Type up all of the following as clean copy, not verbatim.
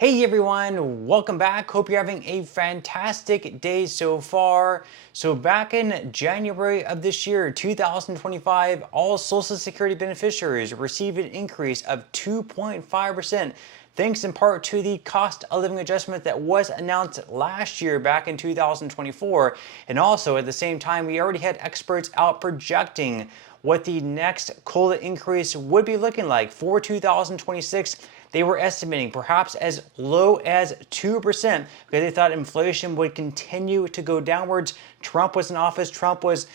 Hey everyone, welcome back. Hope you're having a fantastic day so far. So back in January of this year, 2025, all Social Security beneficiaries received an increase of 2.5%, thanks in part to the cost of living adjustment that was announced last year back in 2024. And also at the same time, we already had experts out projecting what the next COLA increase would be looking like for 2026. They were estimating perhaps as low as 2% because they thought inflation would continue to go downwards. Trump was in office. Trump was,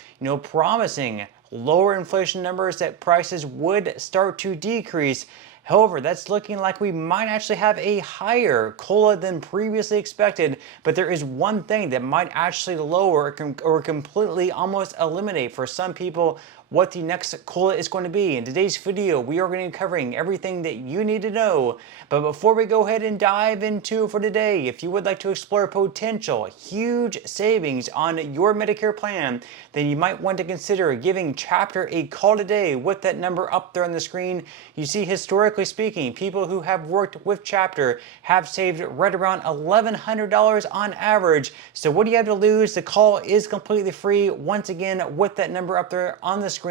promising lower inflation numbers, that prices would start to decrease. However, that's looking like we might actually have a higher COLA than previously expected, but there is one thing that might actually lower or completely almost eliminate for some people what the next COLA is going to be. In today's video, we are going to be covering everything that you need to know. But before we go ahead and dive into for today, if you would like to explore potential huge savings on your Medicare plan, then you might want to consider giving Chapter a call today with that number up there on the screen. You see, historically speaking, people who have worked with Chapter have saved right around $1,100 on average. So what do you have to lose? The call is completely free. Once again, with that number up there on the screen,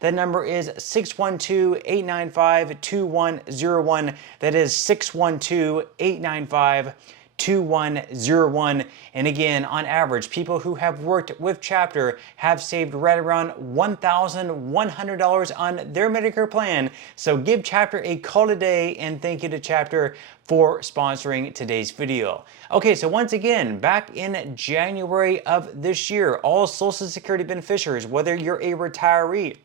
that number is 612-895-2101. That is 612-895-2101. And again, on average, people who have worked with Chapter have saved right around $1,100 on their Medicare plan. So give Chapter a call today, and thank you to Chapter for sponsoring today's video. Okay, so once again, back in January of this year, all Social Security beneficiaries, whether you're a retiree,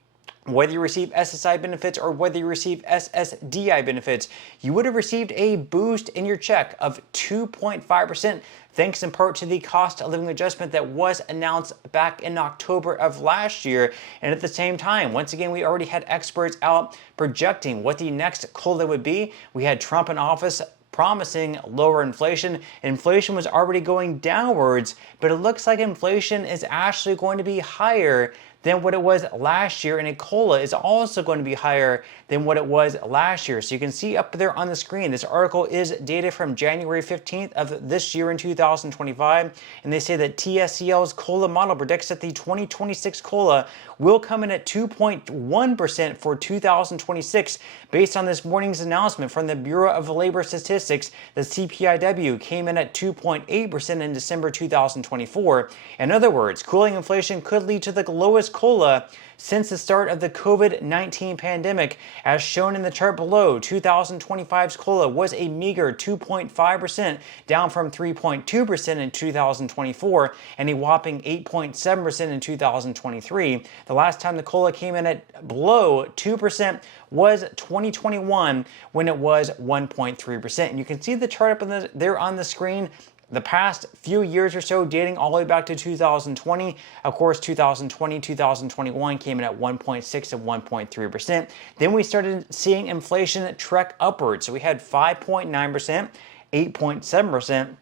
whether you receive SSI benefits or whether you receive SSDI benefits, you would have received a boost in your check of 2.5%, thanks in part to the cost of living adjustment that was announced back in October of last year. And at the same time, once again, we already had experts out projecting what the next COLA would be. We had Trump in office promising lower inflation. Inflation was already going downwards, but it looks like inflation is actually going to be higher than what it was last year, and a COLA is also going to be higher than what it was last year. So you can see up there on the screen, this article is dated from January 15th of this year in 2025, and they say that TSCL's COLA model predicts that the 2026 COLA will come in at 2.1% for 2026. Based on this morning's announcement from the Bureau of Labor Statistics, the CPIW came in at 2.8% in December 2024. In other words, cooling inflation could lead to the lowest COLA since the start of the COVID-19 pandemic. As shown in the chart below, 2025's COLA was a meager 2.5%, down from 3.2% in 2024 and a whopping 8.7% in 2023. The last time the COLA came in at below 2% was 2021, when it was 1.3%. And you can see the chart up there on the screen. The past few years or so, dating all the way back to 2020, of course, 2020, 2021 came in at 1.6 and 1.3%. Then we started seeing inflation trek upwards. So we had 5.9%, 8.7%.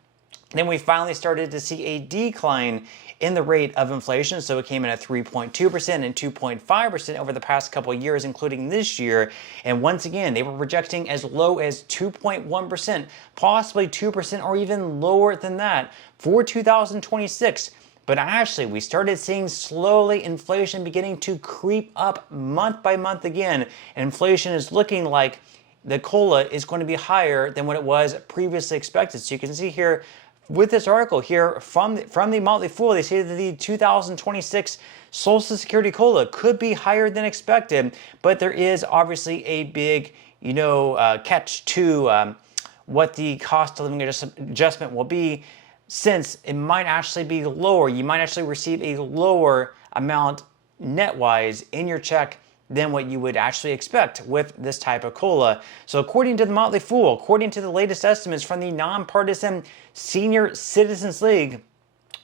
Then we finally started to see a decline in the rate of inflation. So it came in at 3.2% and 2.5% over the past couple of years, including this year. And once again, they were projecting as low as 2.1%, possibly 2% or even lower than that for 2026. But actually, we started seeing slowly inflation beginning to creep up month by month again. Inflation is looking like the COLA is going to be higher than what it was previously expected. So you can see here, with this article here from the Motley Fool, they say that the 2026 Social Security COLA could be higher than expected, but there is obviously a big, catch to what the cost of living adjustment will be, since it might actually be lower. You might actually receive a lower amount net-wise in your check than what you would actually expect with this type of COLA. So according to the Motley Fool, according to the latest estimates from the nonpartisan Senior Citizens League,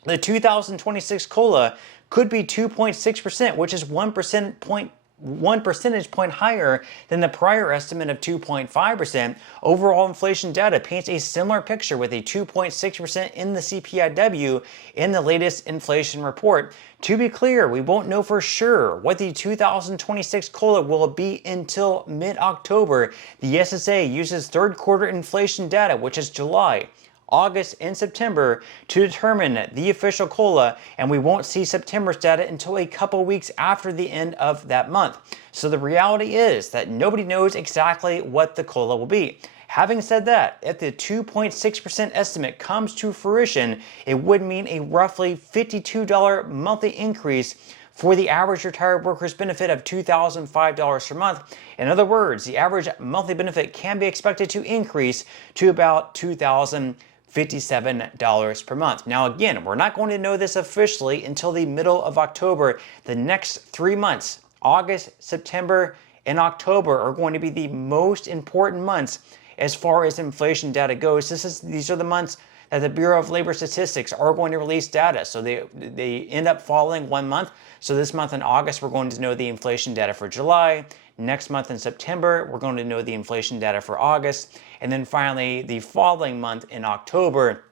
the 2026 COLA could be 2.6%, which is 1 percentage point 1 percentage point higher than the prior estimate of 2.5%. Overall inflation data paints a similar picture with a 2.6% in the CPIW in the latest inflation report. To be clear, we won't know for sure what the 2026 COLA will be until mid-October. The SSA uses third quarter inflation data, which is July, August, and September, to determine the official COLA, and we won't see September's data until a couple weeks after the end of that month. So the reality is that nobody knows exactly what the COLA will be. Having said that, if the 2.6% estimate comes to fruition, it would mean a roughly $52 monthly increase for the average retired worker's benefit of $2,005 per month. In other words, the average monthly benefit can be expected to increase to about $2,057 per month. Now again, we're not going to know this officially until the middle of October. The next 3 months, August, September, and October, are going to be the most important months as far as inflation data goes. These are the months that the Bureau of Labor Statistics are going to release data. So they end up following 1 month. So this month in August, we're going to know the inflation data for July. Next month in September, we're going to know the inflation data for August. And then finally, the following month in October,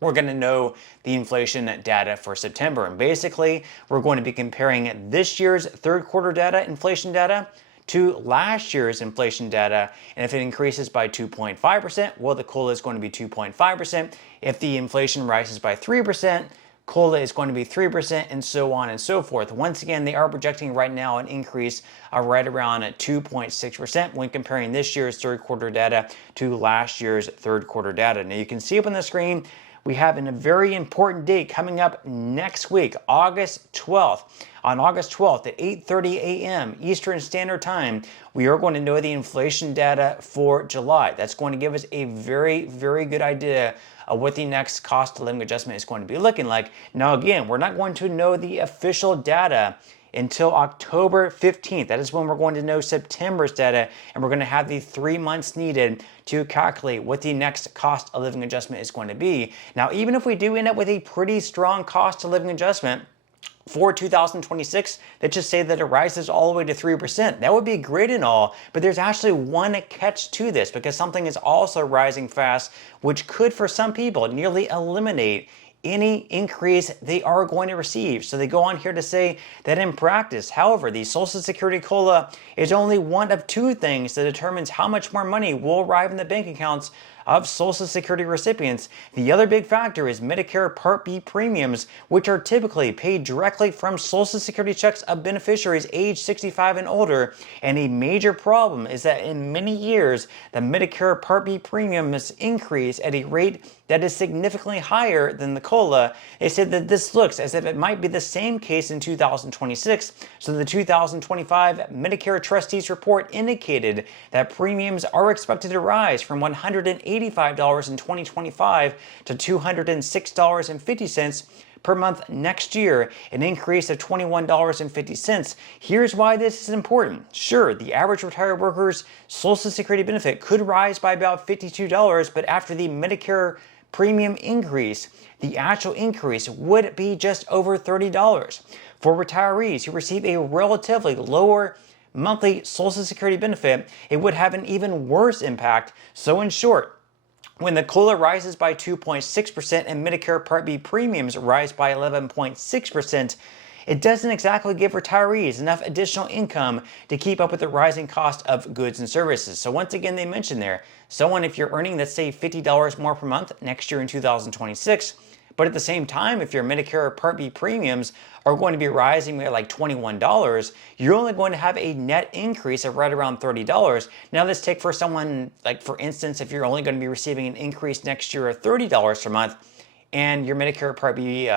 we're going to know the inflation data for September. And basically, we're going to be comparing this year's third quarter data, inflation data, to last year's inflation data, and if it increases by 2.5%, well, the COLA is going to be 2.5%. If the inflation rises by 3%, COLA is going to be 3%, and so on and so forth. Once again, they are projecting right now an increase of right around 2.6% when comparing this year's third quarter data to last year's third quarter data. Now you can see up on the screen, we have a very important date coming up next week, August 12th. On August 12th at 8:30 a.m. Eastern Standard Time, we are going to know the inflation data for July. That's going to give us a very, very good idea of what the next cost of living adjustment is going to be looking like. Now again, we're not going to know the official data until October 15th. That is when we're going to know September's data, and we're going to have the 3 months needed to calculate what the next cost of living adjustment is going to be. Now, even if we do end up with a pretty strong cost of living adjustment for 2026, let's just say that it rises all the way to 3%. That would be great and all, but there's actually one catch to this, because something is also rising fast, which could, for some people, nearly eliminate any increase they are going to receive. So they go on here to say that in practice, however, the Social Security COLA is only one of two things that determines how much more money will arrive in the bank accounts of Social Security recipients. The other big factor is Medicare Part B premiums, which are typically paid directly from Social Security checks of beneficiaries age 65 and older. And a major problem is that in many years, the Medicare Part B premiums increase at a rate that is significantly higher than the COLA. They said that this looks as if it might be the same case in 2026. So the 2025 Medicare Trustees Report indicated that premiums are expected to rise from $185 in 2025 to $206.50 per month next year, an increase of $21.50. Here's why this is important. Sure, the average retired worker's Social Security benefit could rise by about $52, but after the Medicare premium increase, the actual increase would be just over $30. For retirees who receive a relatively lower monthly Social Security benefit, it would have an even worse impact. So in short, when the COLA rises by 2.6% and Medicare Part B premiums rise by 11.6%, it doesn't exactly give retirees enough additional income to keep up with the rising cost of goods and services. So once again, they mentioned there, someone, if you're earning, let's say, $50 more per month next year in 2026, but at the same time, if your Medicare Part B premiums are going to be rising by like $21, you're only going to have a net increase of right around $30. Now let's take for someone, like for instance, if you're only going to be receiving an increase next year of $30 per month, and your Medicare Part B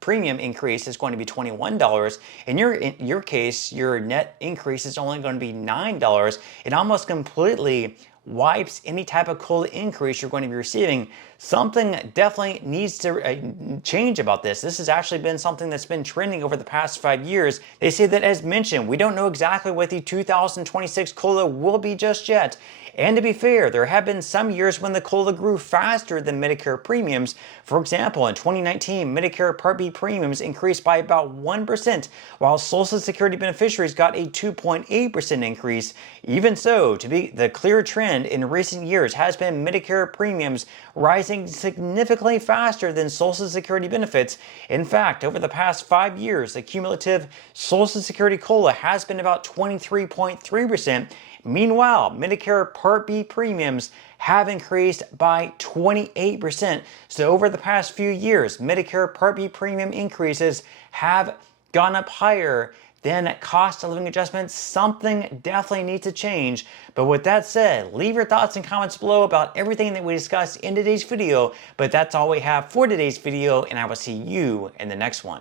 premium increase is going to be $21. In your case, your net increase is only going to be $9. It almost completely wipes any type of COLA increase you're going to be receiving. Something definitely needs to change about this. This has actually been something that's been trending over the past 5 years. They say that, as mentioned, we don't know exactly what the 2026 COLA will be just yet. And to be fair, there have been some years when the COLA grew faster than Medicare premiums. For example, in 2019, Medicare Part B premiums increased by about 1%, while Social Security beneficiaries got a 2.8% increase. Even so, the clear trend in recent years has been Medicare premiums rising significantly faster than Social Security benefits. In fact, over the past 5 years, the cumulative Social Security COLA has been about 23.3%. Meanwhile, Medicare Part B premiums have increased by 28%. So over the past few years, Medicare Part B premium increases have gone up higher than cost of living adjustments. Something definitely needs to change. But with that said, leave your thoughts and comments below about everything that we discussed in today's video. But that's all we have for today's video, and I will see you in the next one.